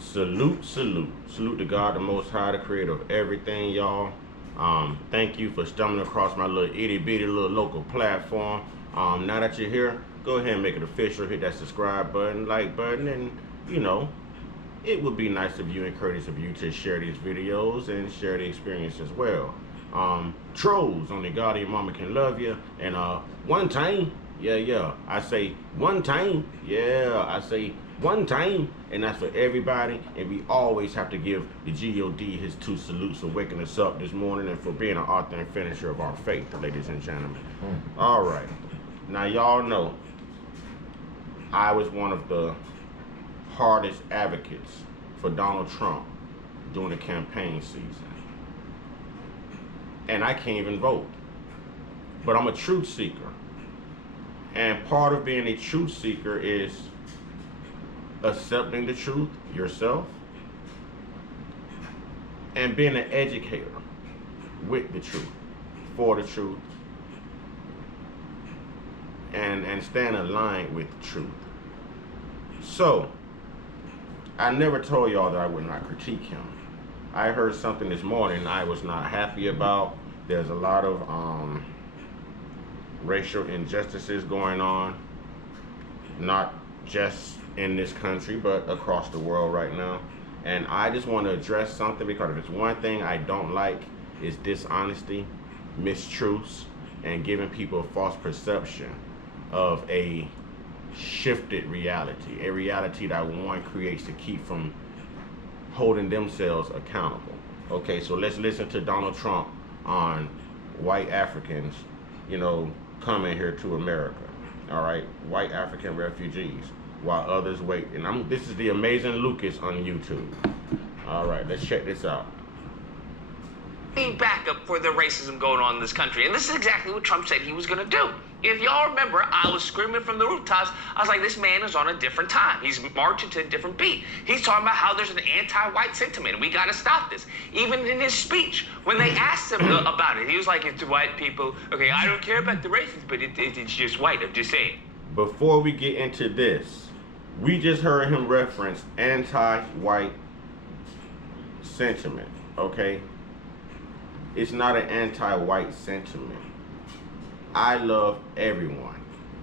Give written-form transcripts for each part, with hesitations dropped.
Salute, salute. Salute to God, the Most High, the creator of everything, y'all. Thank you for stumbling across my little itty bitty little local platform. Now that you're here, go ahead and make it official. Hit that subscribe button, like button, and it would be nice of you and courteous of you to share these videos and share the experience as well. Trolls, only God and your mama can love you. And one time, yeah, I say one time, yeah, I say one time, and that's for everybody. And we always have to give the God his two salutes for waking us up this morning and for being an author and finisher of our faith, ladies and gentlemen. All right, now y'all know I was one of the hardest advocates for Donald Trump during the campaign season, and I can't even vote, but I'm a truth seeker, and part of being a truth seeker is accepting the truth yourself and being an educator with the truth, for the truth, and staying aligned with the truth. So I never told y'all that I would not critique him. I heard something this morning I was not happy about. There's a lot of racial injustices going on, not just in this country, but across the world right now. And I just want to address something, because if it's one thing I don't like, is dishonesty, mistruths, and giving people a false perception of a shifted reality, a reality that one creates to keep from holding themselves accountable. Okay, so let's listen to Donald Trump on white Africans, coming here to America. All right, white African refugees, while others wait. And this is the Amazing Lucas on YouTube. All right, let's check this out. Backup for the racism going on in this country. And this is exactly what Trump said he was going to do. If y'all remember, I was screaming from the rooftops. I was like, this man is on a different time. He's marching to a different beat. He's talking about how there's an anti-white sentiment, and we got to stop this. Even in his speech, when they asked him about it, he was like, it's white people. Okay, I don't care about the races, but it's just white. I'm just saying. Before we get into this, we just heard him reference anti-white sentiment, okay? It's not an anti-white sentiment. I love everyone,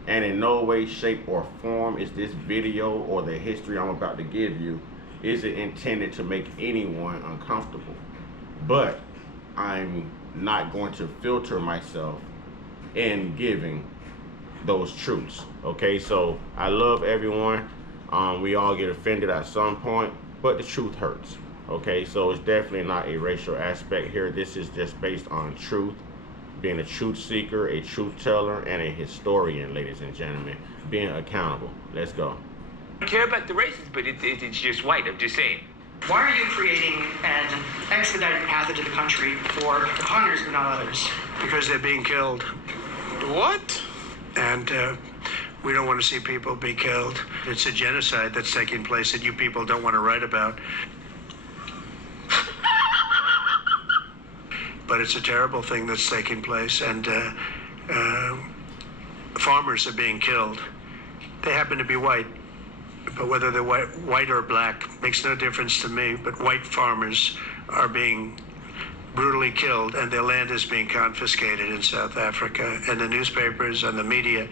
and in no way, shape, or form is this video or the history I'm about to give you is it intended to make anyone uncomfortable. But I'm not going to filter myself in giving those truths. Okay, so I love everyone. We all get offended at some point, but the truth hurts. Okay, so it's definitely not a racial aspect here. This is just based on truth, being a truth seeker, a truth teller, and a historian, ladies and gentlemen, being accountable. Let's go. I don't care about the races, but it's just white. I'm just saying. Why are you creating an expedited path into the country for the hunters but not others? Because they're being killed. What? And we don't want to see people be killed. It's a genocide that's taking place that you people don't want to write about. But it's a terrible thing that's taking place, and farmers are being killed. They happen to be white, but whether they're white or black makes no difference to me. But white farmers are being brutally killed, and their land is being confiscated in South Africa. And the newspapers and the media,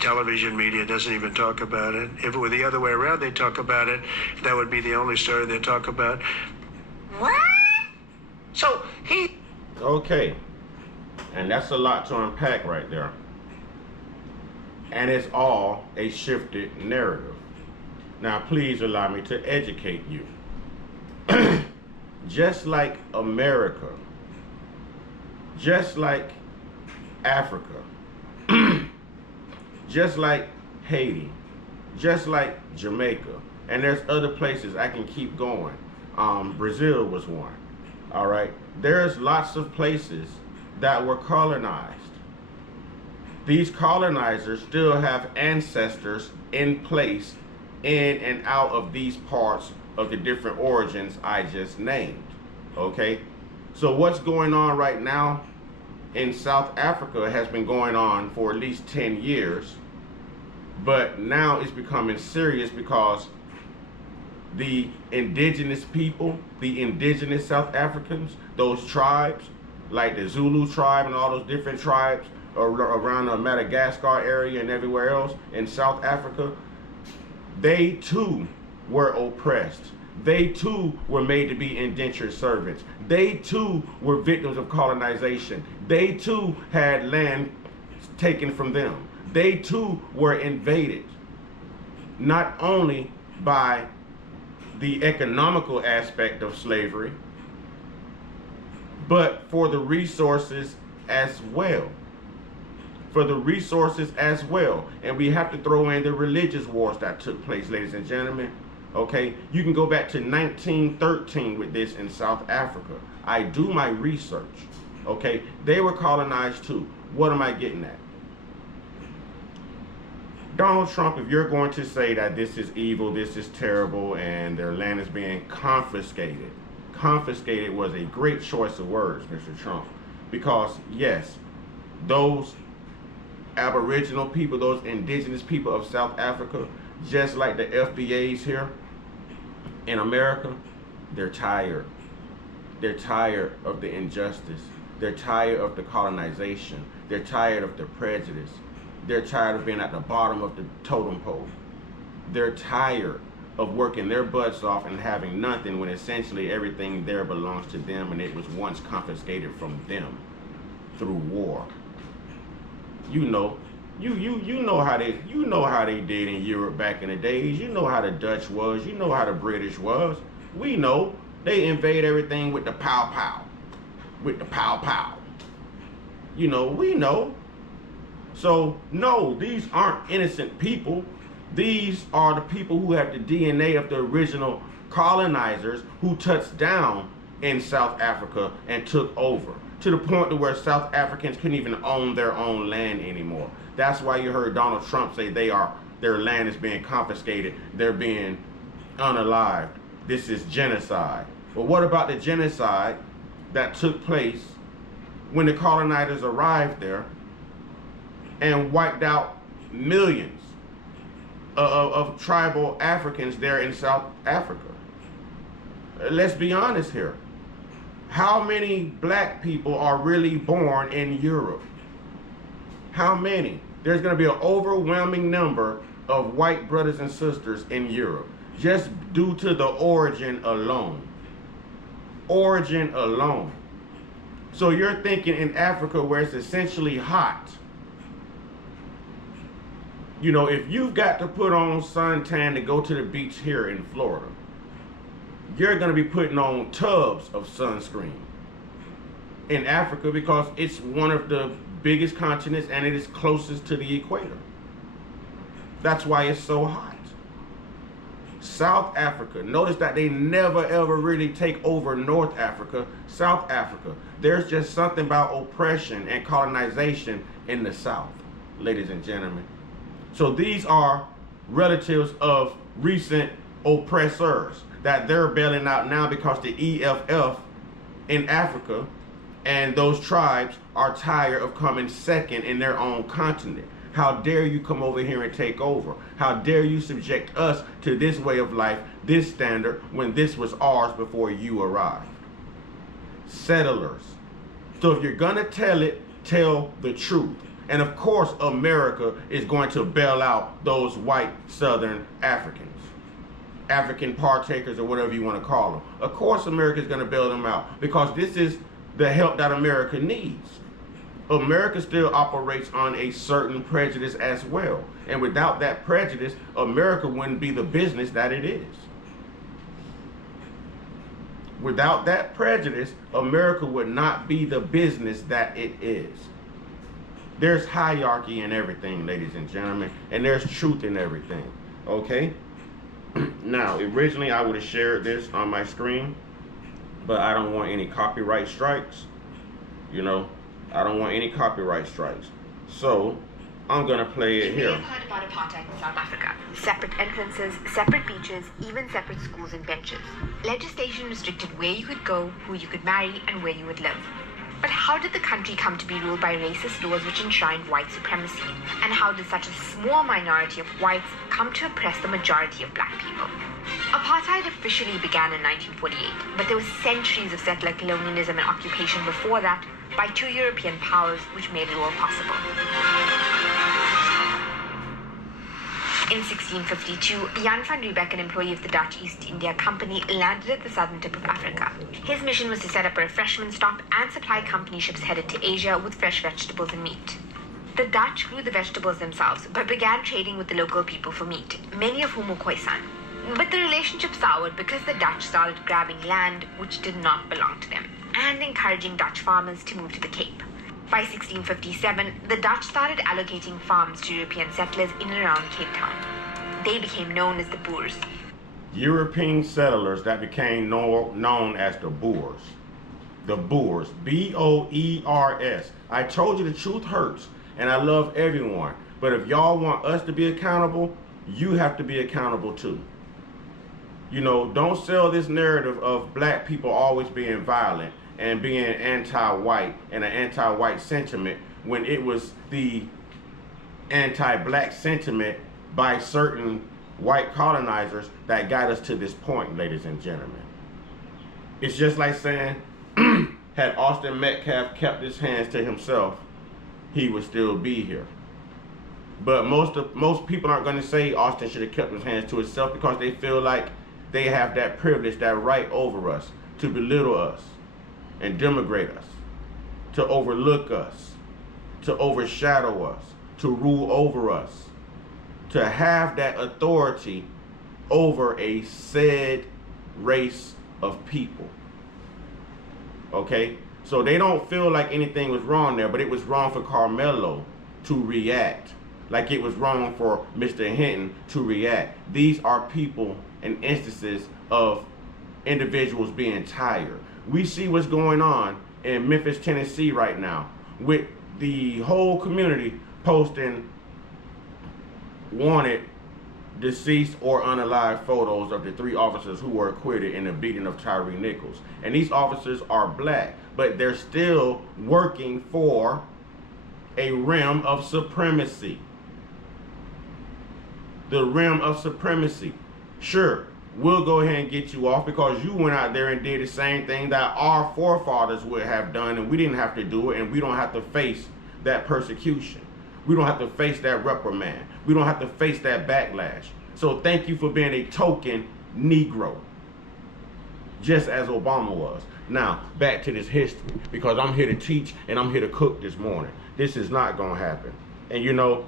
television media, doesn't even talk about it. If it were the other way around, they'd talk about it. That would be the only story they'd talk about. What? So he... Okay, and that's a lot to unpack right there. And it's all a shifted narrative. Now, please allow me to educate you. Just like America, just like Africa, just like Haiti, just like Jamaica, and there's other places I can keep going. Brazil was one. All right, there's lots of places that were colonized. These colonizers still have ancestors in place in and out of these parts of the different origins I just named. Okay, so what's going on right now in South Africa has been going on for at least 10 years, but now it's becoming serious because the indigenous people, the indigenous South Africans, those tribes, like the Zulu tribe and all those different tribes around the Madagascar area and everywhere else in South Africa, they too were oppressed. They too were made to be indentured servants. They too were victims of colonization. They too had land taken from them. They too were invaded, not only by the economical aspect of slavery, but for the resources as well. For the resources as well. And we have to throw in the religious wars that took place, ladies and gentlemen. Okay, you can go back to 1913 with this in South Africa. I do my research. Okay, they were colonized too. What am I getting at? Donald Trump, if you're going to say that this is evil, this is terrible, and their land is being confiscated, confiscated was a great choice of words, Mr. Trump, because yes, those Aboriginal people, those indigenous people of South Africa, just like the FBAs here in America, they're tired. They're tired of the injustice. They're tired of the colonization. They're tired of the prejudice. They're tired of being at the bottom of the totem pole. They're tired of working their butts off and having nothing when essentially everything there belongs to them and it was once confiscated from them through war. You know how they did in Europe back in the days. You know how the Dutch was. You know how the British was. We know they invade everything with the pow pow, with the pow pow. You know, we know. So no, these aren't innocent people. These are the people who have the DNA of the original colonizers who touched down in South Africa and took over, to the point to where South Africans couldn't even own their own land anymore. That's why you heard Donald Trump say their land is being confiscated, they're being unalived. This is genocide. But what about the genocide that took place when the colonizers arrived there and wiped out millions of tribal Africans there in South Africa? Let's be honest here. How many black people are really born in Europe? How many? There's going to be an overwhelming number of white brothers and sisters in Europe, just due to the origin alone. Origin alone. So you're thinking in Africa where it's essentially hot. You know, if you've got to put on suntan to go to the beach here in Florida, you're going to be putting on tubs of sunscreen in Africa because it's one of the biggest continents and it is closest to the equator. That's why it's so hot. South Africa, notice that they never ever really take over North Africa. South Africa, there's just something about oppression and colonization in the South, ladies and gentlemen. So these are relatives of recent oppressors that they're bailing out now because the EFF in Africa and those tribes are tired of coming second in their own continent. How dare you come over here and take over? How dare you subject us to this way of life, this standard, when this was ours before you arrived? Settlers. So if you're gonna tell it, tell the truth. And of course, America is going to bail out those white Southern Africans, African partakers or whatever you want to call them. Of course, America is going to bail them out because this is the help that America needs. America still operates on a certain prejudice as well. And without that prejudice, America wouldn't be the business that it is. Without that prejudice, America would not be the business that it is. There's hierarchy in everything, ladies and gentlemen, and there's truth in everything, okay? Now, originally I would have shared this on my screen, but I don't want any copyright strikes. You know, I don't want any copyright strikes. So, I'm gonna play it here. You may have heard about apartheid in South Africa. Separate entrances, separate beaches, even separate schools and benches. Legislation restricted where you could go, who you could marry, and where you would live. But how did the country come to be ruled by racist laws which enshrined white supremacy? And how did such a small minority of whites come to oppress the majority of black people? Apartheid officially began in 1948, but there were centuries of settler colonialism and occupation before that by two European powers which made it all possible. In 1652, Jan van Riebeck, an employee of the Dutch East India Company, landed at the southern tip of Africa. His mission was to set up a refreshment stop and supply company ships headed to Asia with fresh vegetables and meat. The Dutch grew the vegetables themselves, but began trading with the local people for meat, many of whom were Khoisan. But the relationship soured because the Dutch started grabbing land which did not belong to them, and encouraging Dutch farmers to move to the Cape. By 1657, the Dutch started allocating farms to European settlers in and around Cape Town. They became known as the Boers. European settlers that became known as the Boers. The Boers, B-O-E-R-S. I told you the truth hurts, and I love everyone. But if y'all want us to be accountable, you have to be accountable too. You know, don't sell this narrative of black people always being violent and being anti-white and an anti-white sentiment when it was the anti-black sentiment by certain white colonizers that got us to this point, ladies and gentlemen. It's just like saying, had Austin Metcalf kept his hands to himself, he would still be here. But most people aren't going to say Austin should have kept his hands to himself because they feel like they have that privilege, that right over us, to belittle us and denigrate us, to overlook us, to overshadow us, to rule over us, to have that authority over a said race of people. Okay? So they don't feel like anything was wrong there, but it was wrong for Carmelo to react, like it was wrong for Mr. Hinton to react. These are people and instances of individuals being tired. We see what's going on in Memphis, Tennessee right now with the whole community posting wanted, deceased, or unalive photos of the 3 officers who were acquitted in the beating of Tyree Nichols. And these officers are black, but they're still working for a realm of supremacy. The realm of supremacy. Sure, we'll go ahead and get you off because you went out there and did the same thing that our forefathers would have done, and we didn't have to do it, and we don't have to face that persecution. We don't have to face that reprimand. We don't have to face that backlash. So thank you for being a token Negro, just as Obama was. Now, back to this history, because I'm here to teach and I'm here to cook this morning. This is not going to happen. And you know,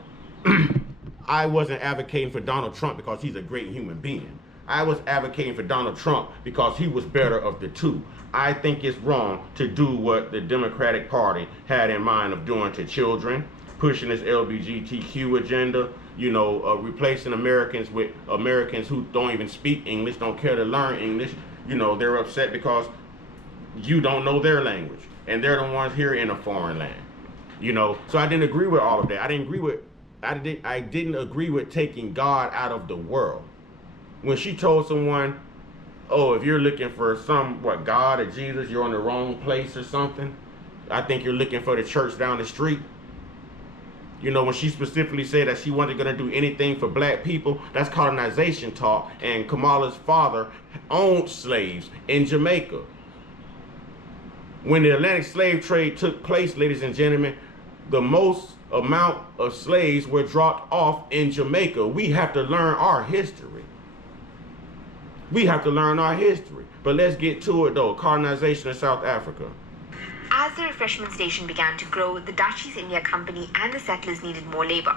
I wasn't advocating for Donald Trump because he's a great human being. I was advocating for Donald Trump because he was better of the two. I think it's wrong to do what the Democratic Party had in mind of doing to children, pushing this LGBTQ agenda, you know, replacing Americans with Americans who don't even speak English, don't care to learn English. You know, they're upset because you don't know their language, and they're the ones here in a foreign land. You know, so I didn't agree with all of that. I didn't agree with taking God out of the world. When she told someone, oh, if you're looking for God or Jesus, you're on the wrong place or something. I think you're looking for the church down the street. You know, when she specifically said that she wasn't going to do anything for black people, that's colonization talk. And Kamala's father owned slaves in Jamaica. When the Atlantic slave trade took place, ladies and gentlemen, the most amount of slaves were dropped off in Jamaica. We have to learn our history. We have to learn our history. But let's get to it though. Colonization of South Africa. As the refreshment station began to grow, the Dutch East India Company and the settlers needed more labor.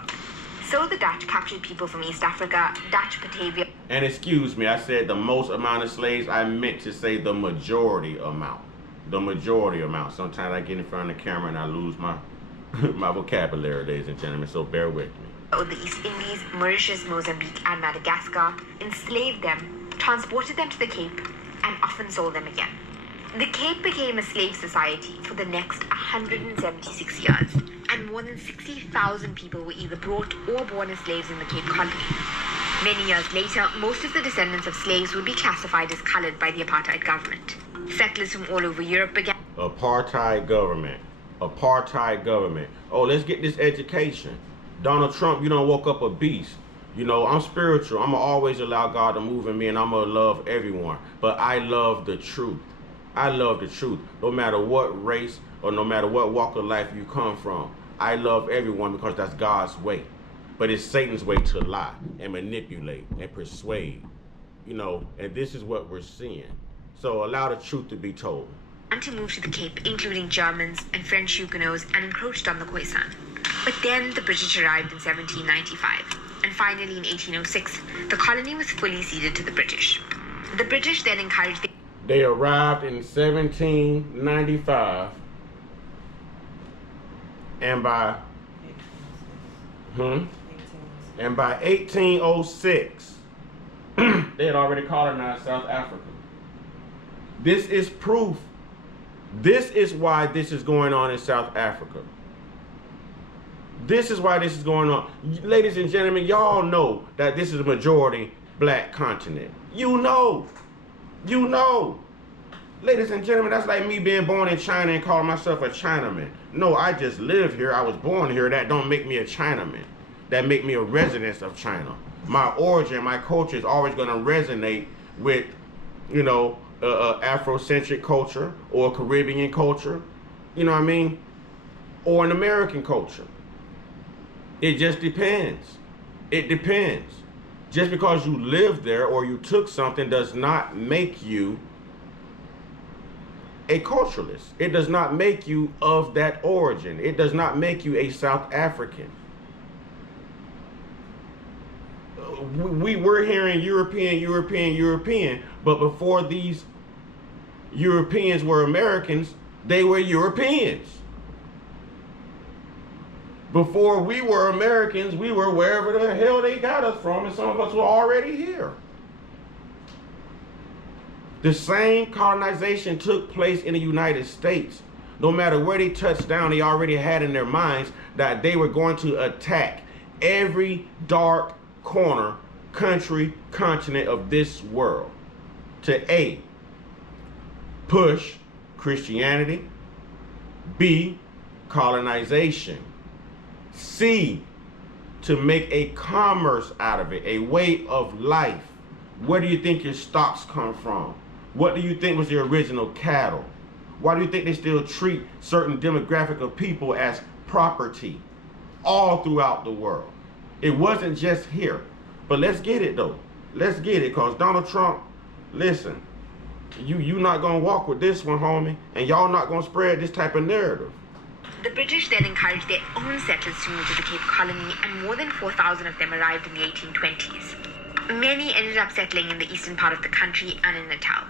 So the Dutch captured people from East Africa, Dutch Batavia. And excuse me, I said the most amount of slaves. I meant to say the majority amount. The majority amount. Sometimes I get in front of the camera and I lose my my vocabulary, ladies and gentlemen, so bear with me. The East Indies, Mauritius, Mozambique, and Madagascar, enslaved them, transported them to the Cape, and often sold them again. The Cape became a slave society for the next 176 years, and more than 60,000 people were either brought or born as slaves in the Cape Colony. Many years later, most of the descendants of slaves would be classified as colored by the apartheid government. Settlers from all over Europe began... Apartheid government. Apartheid government. Oh, let's get this education. Donald Trump, you done woke up a beast. You know, I'm spiritual. I'm going to always allow God to move in me, and I'm going to love everyone. But I love the truth. I love the truth. No matter what race or no matter what walk of life you come from, I love everyone because that's God's way. But it's Satan's way to lie and manipulate and persuade. You know, and this is what we're seeing. So allow the truth to be told. And to move to the Cape, including Germans and French Huguenots, and encroached on the Khoisan. But then the British arrived in 1795. And finally, in 1806, the colony was fully ceded to the British. The British then encouraged They arrived in 1795, and by 1806, they had already colonized South Africa. This is proof. This is why this is going on in South Africa. This is why this is going on. Ladies and gentlemen, y'all know that this is a majority black continent. You know. You know. Ladies and gentlemen, that's like me being born in China and calling myself a Chinaman. No, I just live here. I was born here. That don't make me a Chinaman. That make me a resident of China. My origin, my culture is always going to resonate with, you know, Afrocentric culture or Caribbean culture. You know what I mean? Or an American culture. It just depends. It depends. Just because you live there or you took something does not make you a culturalist. It does not make you of that origin. It does not make you a South African. We were hearing European, but before these Europeans were Americans, they were Europeans. Before we were Americans, we were wherever the hell they got us from, and some of us were already here. The same colonization took place in the United States. No matter where they touched down, they already had in their minds that they were going to attack every dark corner, country, continent of this world. To A, push Christianity. B, colonization. C, to make a commerce out of it, a way of life. Where do you think your stocks come from? What do you think was the original cattle? Why do you think they still treat certain demographic of people as property all throughout the world? It wasn't just here. But let's get it though. Let's get it, because Donald Trump, listen, you not gonna walk with this one, homie, and y'all not gonna spread this type of narrative. The British then encouraged their own settlers to move to the Cape Colony, and more than 4,000 of them arrived in the 1820s. Many ended up settling in the eastern part of the country and in Natal.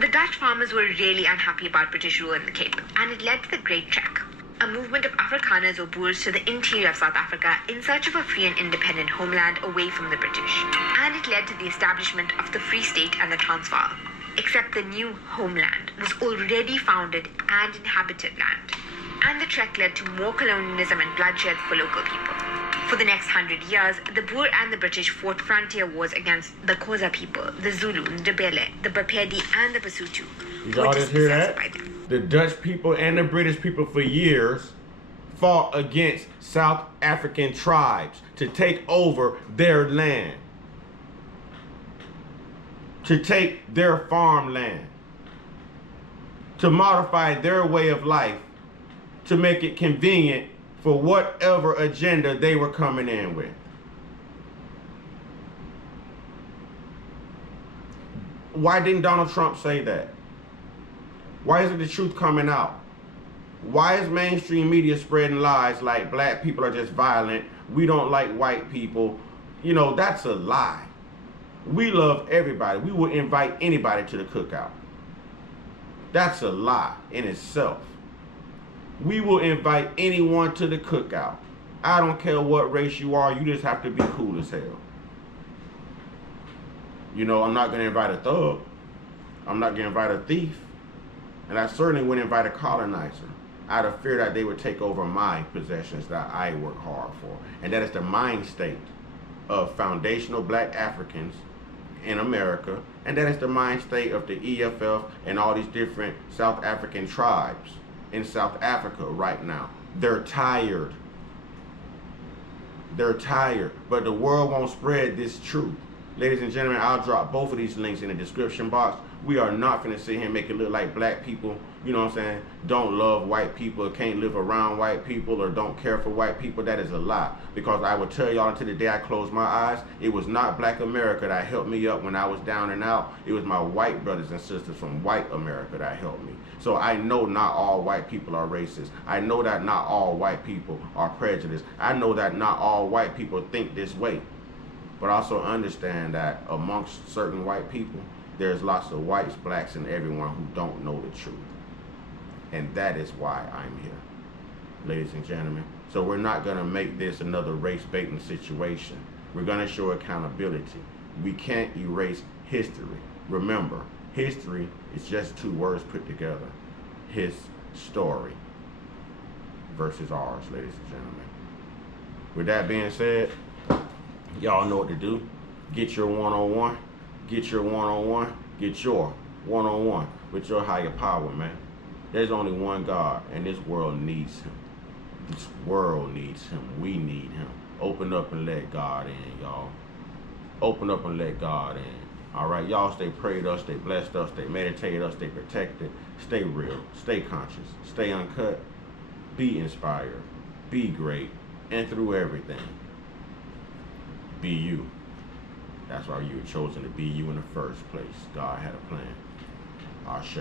The Dutch farmers were really unhappy about British rule in the Cape, and it led to the Great Trek, a movement of Afrikaners or Boers to the interior of South Africa in search of a free and independent homeland away from the British. And it led to the establishment of the Free State and the Transvaal. Except the new homeland was already founded and inhabited land. And the trek led to more colonialism and bloodshed for local people. For the next 100 years, the Boer and the British fought frontier wars against the Xhosa people, the Zulu, the Ndebele, the Bapedi, and the Basotho. Y'all didn't hear that? The Dutch people and the British people for years fought against South African tribes to take over their land, to take their farmland, to modify their way of life, to make it convenient for whatever agenda they were coming in with. Why didn't Donald Trump say that? Why isn't the truth coming out? Why is mainstream media spreading lies like black people are just violent, we don't like white people? You know, that's a lie. We love everybody. We would invite anybody to the cookout. That's a lie in itself. We will invite anyone to the cookout. I don't care what race you are, you just have to be cool as hell. You know, I'm not going to invite a thug. I'm not going to invite a thief. And I certainly wouldn't invite a colonizer out of fear that they would take over my possessions that I work hard for. And that is the mind state of foundational black Africans in America, and that is the mind state of the EFF and all these different South African tribes in South Africa right now. They're tired. They're tired, but the world won't spread this truth. Ladies and gentlemen, I'll drop both of these links in the description box. We are not finna sit here and make it look like black people, you know what I'm saying, don't love white people, can't live around white people, or don't care for white people. That is a lie. Because I will tell y'all, until the day I close my eyes, it was not black America that helped me up when I was down and out. It was my white brothers and sisters from white America that helped me. So I know not all white people are racist. I know that not all white people are prejudiced. I know that not all white people think this way. But also understand that amongst certain white people, there's lots of whites, blacks, and everyone who don't know the truth. And that is why I'm here, ladies and gentlemen. So we're not gonna make this another race baiting situation. We're gonna show accountability. We can't erase history. Remember, history is just two words put together. His story versus ours, ladies and gentlemen. With that being said, y'all know what to do. Get your one-on-one. Get your one-on-one. Get your one-on-one with your higher power, man. There's only one God, and this world needs him. This world needs him. We need him. Open up and let God in, y'all. Open up and let God in. All right, y'all stay prayed up, stay blessed up, stay meditated up, stay protected, stay real, stay conscious, stay uncut, be inspired, be great, and through everything, be you. That's why you were chosen to be you in the first place. God had a plan. Ashe.